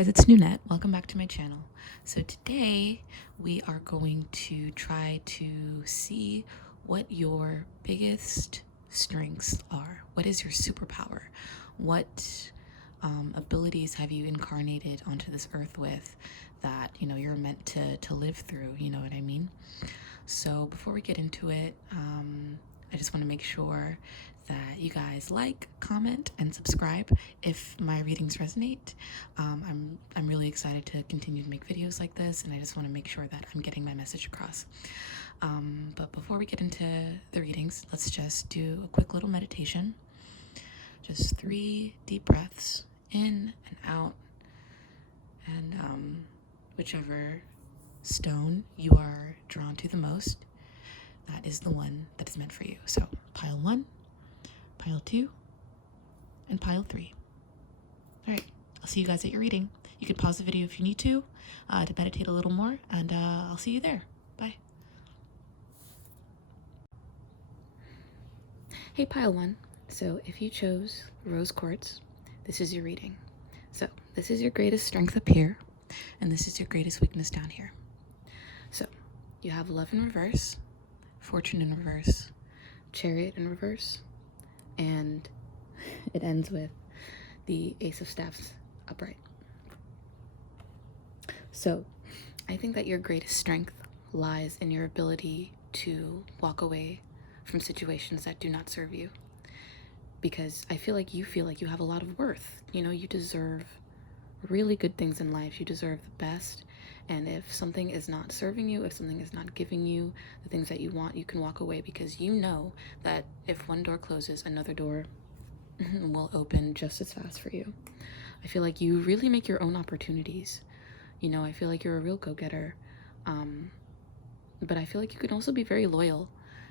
guys, it's Nunette. Welcome back to my channel. So today we are going to try to see what your biggest strengths are. What is your superpower? What abilities have you incarnated onto this earth with that you're meant to live through? You know what I mean? So before we get into it, I just want to make sure that you guys like, comment, and subscribe if my readings resonate. I'm really excited to continue to make videos like this, and I just want to make sure that I'm getting my message across. But before we get into the readings, let's just do a quick little meditation. Just 3 deep breaths in and out, and whichever stone you are drawn to the most, that is the one that is meant for you. So pile 1, pile 2, and pile 3. All right, I'll see you guys at your reading. You can pause the video if you need to meditate a little more, and I'll see you there. Bye. Hey, pile 1. So if you chose rose quartz, this is your reading. So this is your greatest strength up here, and this is your greatest weakness down here. So you have love in reverse, fortune in reverse, chariot in reverse, and it ends with the ace of staffs upright. So I think that your greatest strength lies in your ability to walk away from situations that do not serve you, because I feel like you have a lot of worth. You deserve really good things in life. You deserve the best. And if something is not serving you, if something is not giving you the things that you want, you can walk away, because you know that if one door closes, another door will open just as fast for you. I feel like you really make your own opportunities. I feel like you're a real go-getter. But I feel like you can also be very loyal.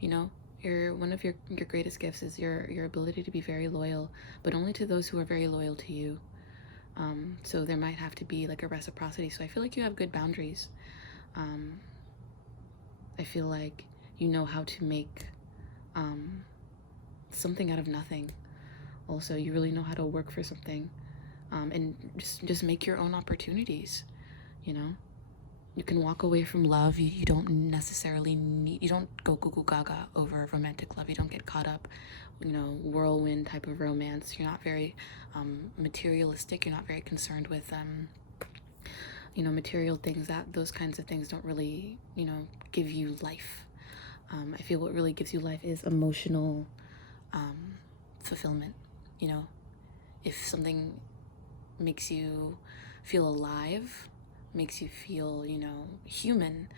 One of your greatest gifts is your ability to be very loyal, but only to those who are very loyal to you. So there might have to be like a reciprocity. So I feel like you have good boundaries. I feel like you know how to make something out of nothing. Also, you really know how to work for something, and just make your own opportunities. You can walk away from love. You don't necessarily need, you don't go goo gaga over romantic love. You don't get caught up, whirlwind type of romance. You're not very materialistic. You're not very concerned with material things. Those kinds of things don't really give you life. I feel what really gives you life is emotional fulfillment. If something makes you feel alive, makes you feel human,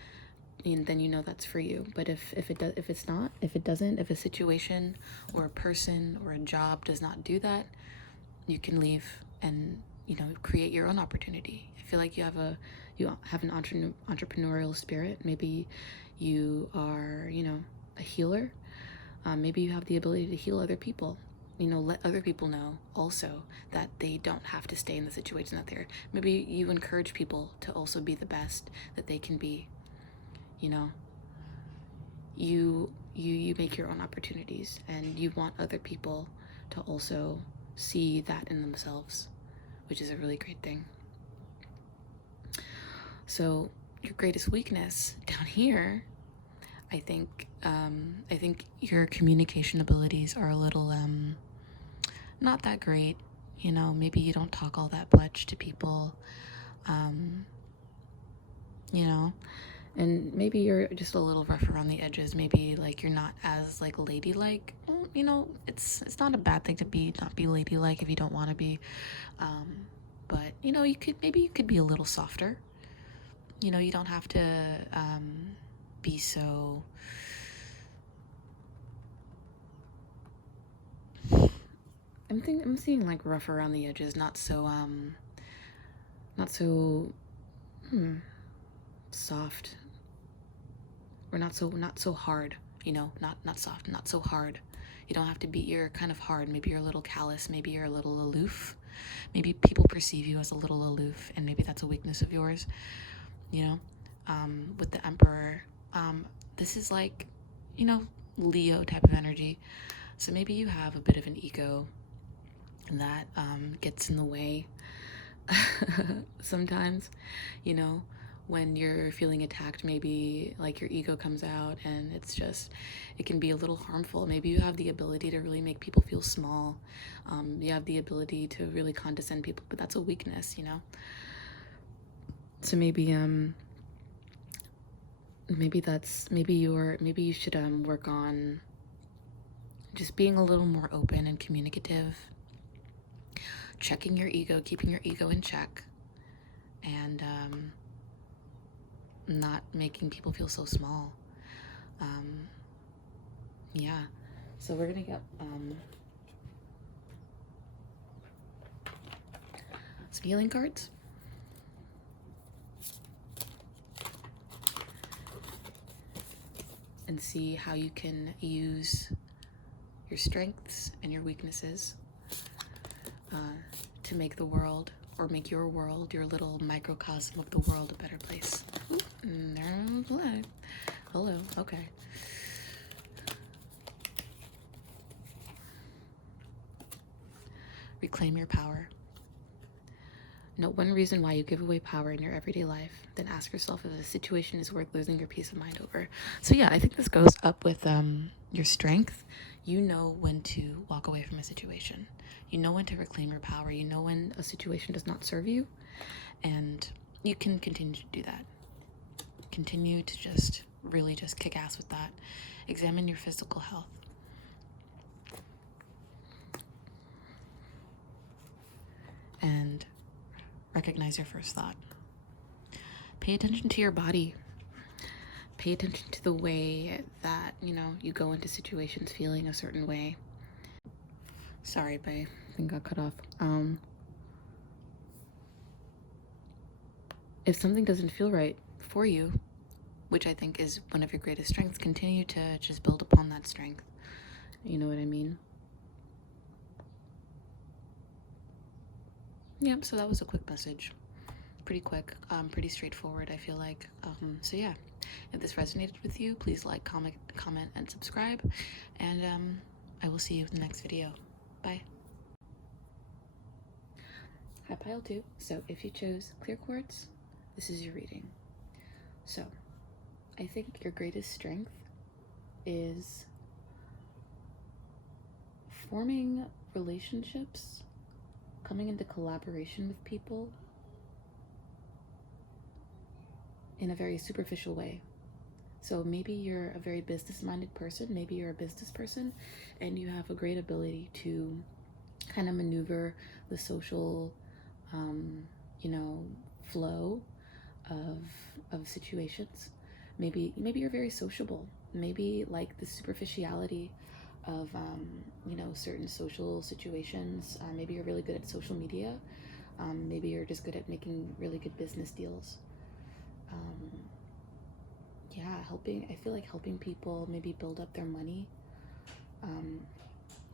and then that's for you. But if it doesn't, if a situation or a person or a job does not do that, you can leave and create your own opportunity. I feel like you have an entrepreneurial spirit. Maybe you are a healer. Maybe you have the ability to heal other people. Let other people know also that they don't have to stay in the situation that they're. Maybe you encourage people to also be the best that they can be. You make your own opportunities, and you want other people to also see that in themselves, which is a really great thing. So your greatest weakness down here, I think your communication abilities are a little not that great. Maybe you don't talk all that much to people, and maybe you're just a little rough around the edges. Maybe like you're not as like ladylike. It's not a bad thing to not be ladylike if you don't want to be, but you could be a little softer. You don't have to be so. I'm seeing like rough around the edges, not so soft, or not so hard. Not soft, not so hard. You don't have to be. You're kind of hard. Maybe you're a little callous. Maybe you're a little aloof. Maybe people perceive you as a little aloof, and maybe that's a weakness of yours. With the Emperor, this is like Leo type of energy. So maybe you have a bit of an ego that gets in the way Sometimes, you know, when you're feeling attacked, maybe like your ego comes out and it can be a little harmful. Maybe you have the ability to really make people feel small. You have the ability to really condescend people, but that's a weakness, you know? So maybe you should work on just being a little more open and communicative, checking your ego, keeping your ego in check, and not making people feel so small. Yeah, so we're gonna get some healing cards. And see how you can use your strengths and your weaknesses to make the world, or make your world, your little microcosm of the world, a better place. Ooh, there's a flag. Hello, okay. Reclaim your power. Note one reason why you give away power in your everyday life. Then ask yourself if the situation is worth losing your peace of mind over. So yeah, I think this goes up with your strength. You know when to walk away from a situation. You know when to reclaim your power. You know when a situation does not serve you. And you can continue to do that. Continue to just really just kick ass with that. Examine your physical health. And recognize your first thought. Pay attention to your body. Pay attention to the way that, you know, you go into situations feeling a certain way. Sorry, babe. I think I got cut off. If something doesn't feel right for you, which I think is one of your greatest strengths, continue to just build upon that strength. You know what I mean? Yep, so that was a quick message. Pretty quick, pretty straightforward, I feel like. So yeah, if this resonated with you, please like, comment, and subscribe. And I will see you in the next video. Bye. Hi, pile 2. So if you chose clear quartz, this is your reading. So I think your greatest strength is forming relationships, coming into collaboration with people in a very superficial way. So maybe you're a very business-minded person, maybe you're a business person, and you have a great ability to kind of maneuver the social, you know, flow of situations. Maybe you're very sociable. Maybe like the superficiality of you know, certain social situations. Maybe you're really good at social media. Maybe you're just good at making really good business deals. Yeah, I feel like helping people maybe build up their money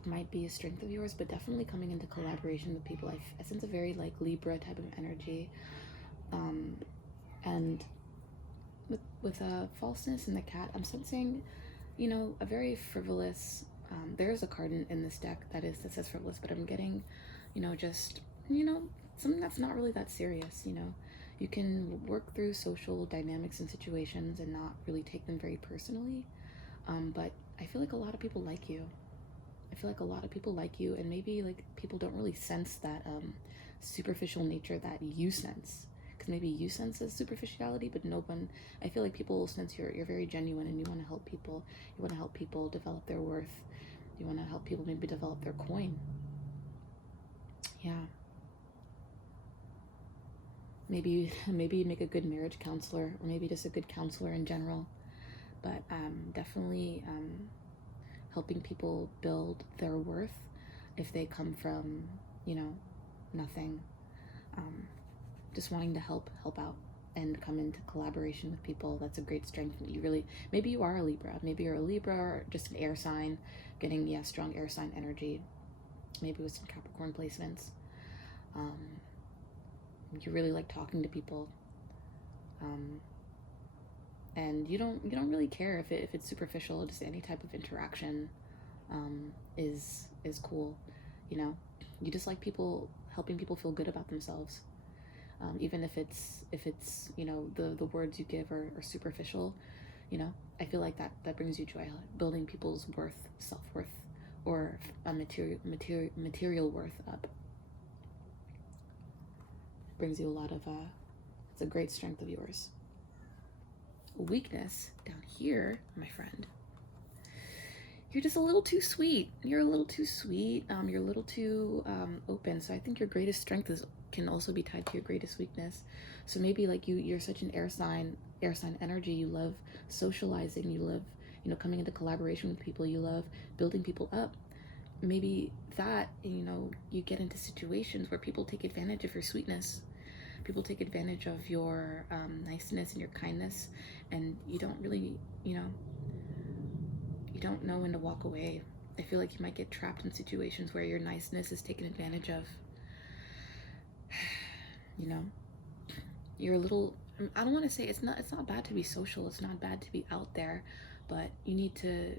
might be a strength of yours, but definitely coming into collaboration with people. I sense a very like Libra type of energy. And with falseness and the cat, I'm sensing, you know, a very frivolous, there's a card in this deck that says frivolous, but I'm getting, you know, just, you know, something that's not really that serious, you know. You can work through social dynamics and situations and not really take them very personally. But I feel like a lot of people like you. I feel like a lot of people like you, and maybe like people don't really sense that superficial nature that you sense. Because maybe you sense the superficiality, but no one, I feel like people sense you're very genuine and you want to help people. You want to help people develop their worth. You want to help people maybe develop their coin. Yeah. Maybe you make a good marriage counselor, or maybe just a good counselor in general. But definitely helping people build their worth if they come from, you know, nothing. Just wanting to help out and come into collaboration with people. That's a great strength. You really, maybe you are a Libra. Maybe you're a Libra or just an air sign, getting, yeah, strong air sign energy. Maybe with some Capricorn placements. You really like talking to people. And you don't really care if it's superficial. Just any type of interaction is cool, you know. You just like people, helping people feel good about themselves. even if it's you know, the words you give are superficial. You know, I feel like that brings you joy. Building people's worth, self-worth, or a material worth up brings you a lot of it's a great strength of yours. Weakness down here, my friend, you're just a little too sweet. You're a little too sweet. You're a little too open. So I think your greatest strength can also be tied to your greatest weakness. So maybe like you're such an air sign energy. You love socializing. You love, you know, coming into collaboration with people. You love building people up. Maybe that, you know, you get into situations where people take advantage of your sweetness. People take advantage of your niceness and your kindness, and you don't really, you know, you don't know when to walk away. I feel like you might get trapped in situations where your niceness is taken advantage of. You know, you're a little, I don't want to say it's not bad to be social, it's not bad to be out there, but you need to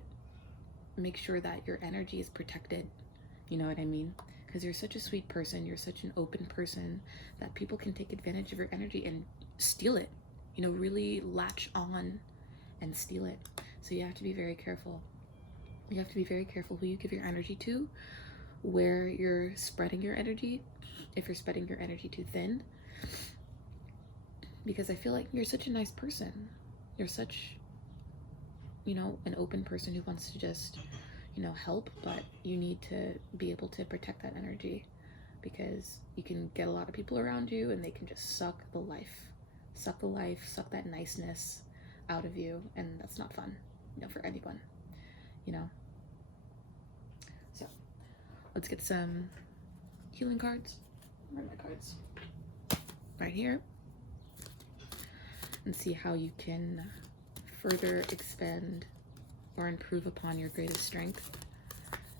make sure that your energy is protected. You know what I mean? Because you're such a sweet person, you're such an open person, that people can take advantage of your energy and steal it. You know, really latch on and steal it. So you have to be very careful. You have to be very careful who you give your energy to, where you're spreading your energy, if you're spreading your energy too thin. Because I feel like you're such a nice person. You're such, you know, an open person who wants to just, you know, help, but you need to be able to protect that energy, because you can get a lot of people around you and they can just suck that niceness out of you, and that's not fun, you know, for anyone, you know. So let's get some healing cards. Where are my cards? Right here. And see how you can further expand or improve upon your greatest strength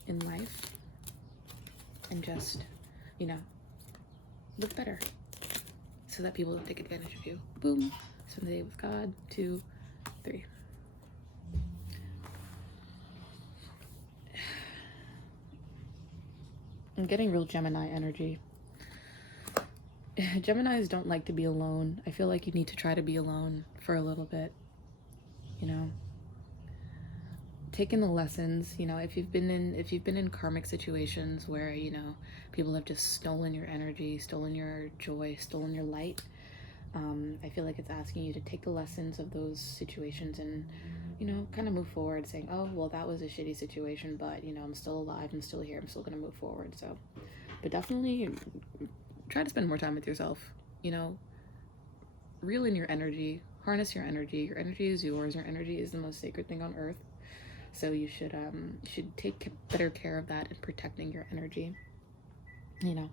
in life, and just, you know, look better so that people don't take advantage of you. Boom. Spend the day with God. 2, 3. I'm getting real Gemini energy. Geminis don't like to be alone. I feel like you need to try to be alone for a little bit, you know. Take in the lessons, you know, if you've been in karmic situations where, you know, people have just stolen your energy, stolen your joy, stolen your light. I feel like it's asking you to take the lessons of those situations and, you know, kind of move forward, saying, oh, well, that was a shitty situation, but, you know, I'm still alive, I'm still here, I'm still gonna move forward. So, but definitely try to spend more time with yourself, you know, reel in your energy, harness your energy. Your energy is yours. Your energy is the most sacred thing on earth. So you should take better care of that and protecting your energy, you know.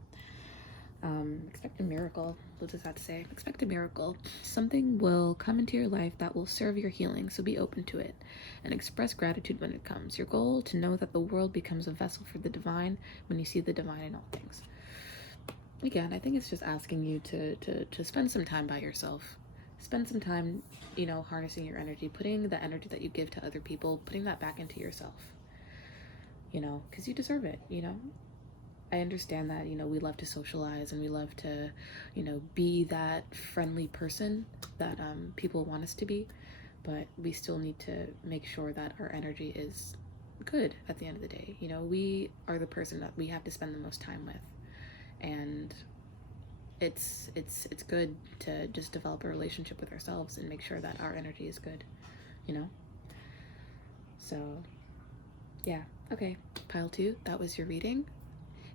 Expect a miracle. What does that say? Expect a miracle. Something will come into your life that will serve your healing, so be open to it and express gratitude when it comes. Your goal, to know that the world becomes a vessel for the divine when you see the divine in all things. Again, I think it's just asking you to spend some time by yourself. Spend some time, you know, harnessing your energy, putting the energy that you give to other people, putting that back into yourself, you know, because you deserve it, you know. I understand that, you know, we love to socialize and we love to, you know, be that friendly person that people want us to be, but we still need to make sure that our energy is good at the end of the day. You know, we are the person that we have to spend the most time with, and it's good to just develop a relationship with ourselves and make sure that our energy is good, you know. So yeah, okay, pile 2, that was your reading.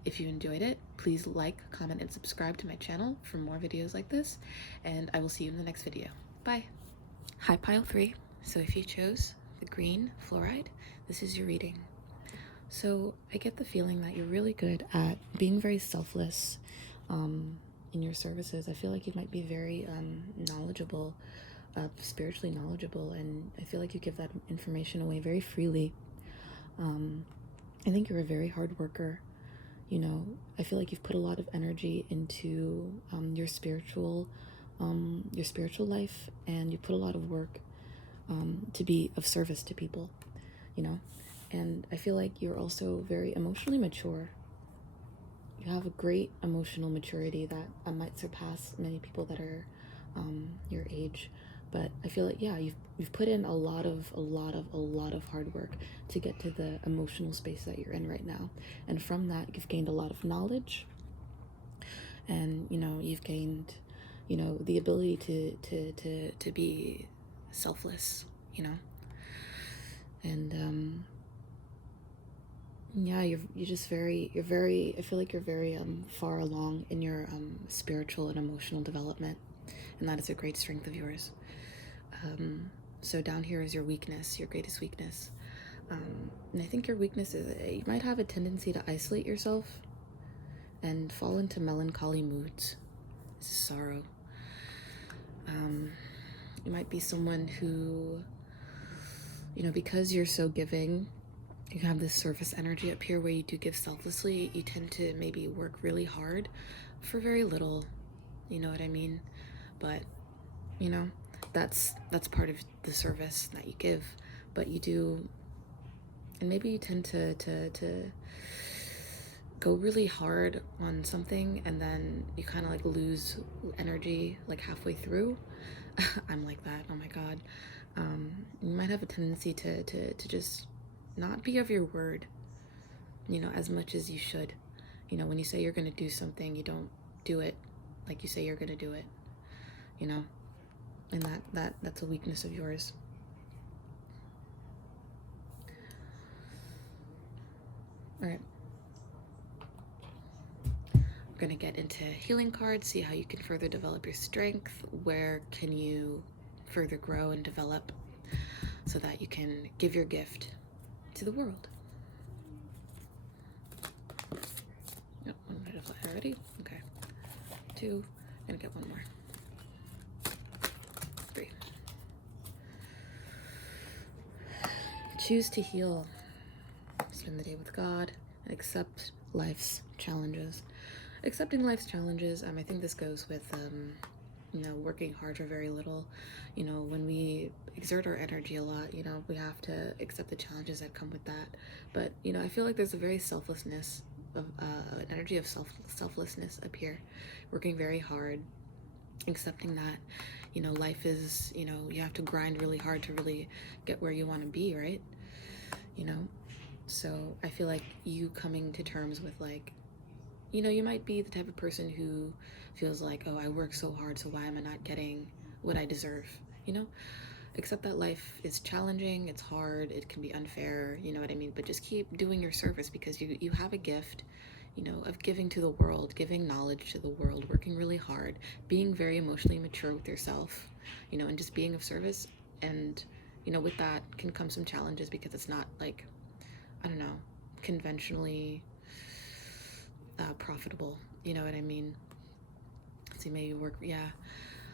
If you enjoyed it, please like, comment, and subscribe to my channel for more videos like this, and I will see you in the next video. Bye. Hi, pile 3. So if you chose the green fluoride, this is your reading. So I get the feeling that you're really good at being very selfless in your services. I feel like you might be very knowledgeable, spiritually knowledgeable, and I feel like you give that information away very freely. I think you're a very hard worker. You know, I feel like you've put a lot of energy into your spiritual life, and you put a lot of work to be of service to people, you know. And I feel like you're also very emotionally mature. you have a great emotional maturity that might surpass many people that are your age. But I feel like, yeah, you've put in a lot of hard work to get to the emotional space that you're in right now. And from that, you've gained a lot of knowledge, and you've gained the ability to be selfless, and yeah, you're just very I feel like you're very far along in your spiritual and emotional development, and that is a great strength of yours. So down here is your weakness, your greatest weakness. And I think your weakness is you might have a tendency to isolate yourself and fall into melancholy moods, sorrow. You might be someone who, because you're so giving, you have this surface energy up here where you do give selflessly. You tend to maybe work really hard for very little, you know what I mean? But that's part of the service that you give. But you do, and maybe you tend to go really hard on something, and then you kind of like lose energy like halfway through. I'm like that. Oh my god. You might have a tendency to just not be of your word, as much as you should. When you say you're going to do something, you don't do it like you say you're going to do it, and that's a weakness of yours. All right. We're going to get into healing cards, see how you can further develop your strength, where can you further grow and develop so that you can give your gift to the world. Yep, one butterfly already. Okay. 2. Gonna get one more. 3. Choose to heal. Spend the day with God and accept life's challenges. Accepting life's challenges, I think this goes with working hard for very little. When we exert our energy a lot, we have to accept the challenges that come with that. But I feel like there's a very selflessness of an energy of selflessness up here, working very hard, accepting that life is, you have to grind really hard to really get where you want to be, right? So I feel like you coming to terms with you might be the type of person who feels like, oh, I work so hard, so why am I not getting what I deserve? Accept that life is challenging, it's hard, it can be unfair, you know what I mean? But just keep doing your service, because you have a gift, of giving to the world, giving knowledge to the world, working really hard, being very emotionally mature with yourself, and just being of service. And, with that can come some challenges, because it's not like, I don't know, conventionally profitable, you know what I mean? So maybe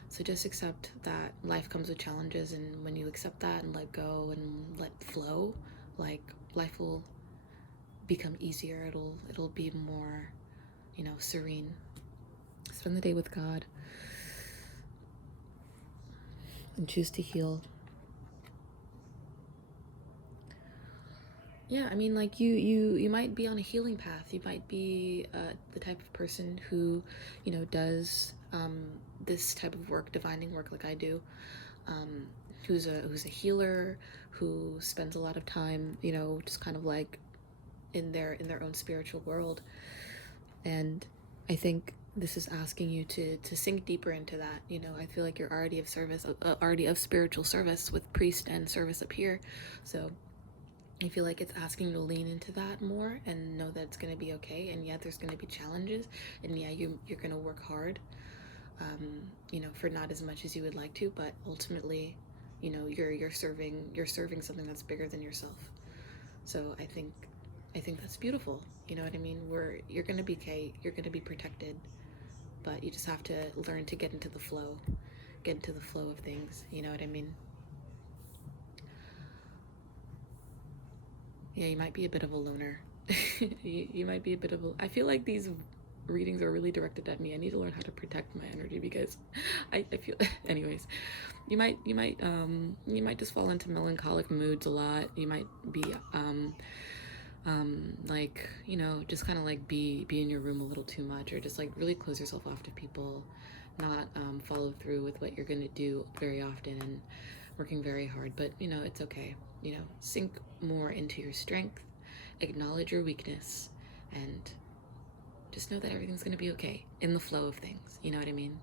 so just accept that life comes with challenges, and when you accept that and let go and let flow, life will become easier. It'll be more serene. Spend the day with God and choose to heal. Yeah, you might be on a healing path. You might be the type of person who, does this type of work, divining work, like I do. Who's a healer, who spends a lot of time, just kind of like in their own spiritual world. And I think this is asking you to sink deeper into that. I feel like you're already of service, already of spiritual service with priest and service up here. So I feel like it's asking you to lean into that more and know that it's going to be okay. And yeah, there's going to be challenges, and yeah, you're going to work hard, for not as much as you would like to, but ultimately, you're serving something that's bigger than yourself. So I think that's beautiful. You know what I mean? You're going to be okay, you're going to be protected, but you just have to learn to get into the flow of things. You know what I mean? Yeah, you might be a bit of a loner. you might be a bit of a... I feel like these readings are really directed at me. I need to learn how to protect my energy, because I feel... Anyways, you might just fall into melancholic moods a lot. You might be Like, you know, just kind of like be in your room a little too much, or just like really close yourself off to people, not follow through with what you're going to do very often, and working very hard. But you know, it's okay. You know, sink more into your strength, acknowledge your weakness, and just know that everything's going to be okay in the flow of things. You know what I mean?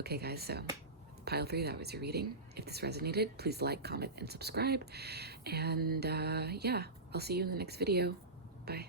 Okay, guys, so pile 3, that was your reading. If this resonated, please like, comment, and subscribe. And yeah, I'll see you in the next video. Bye.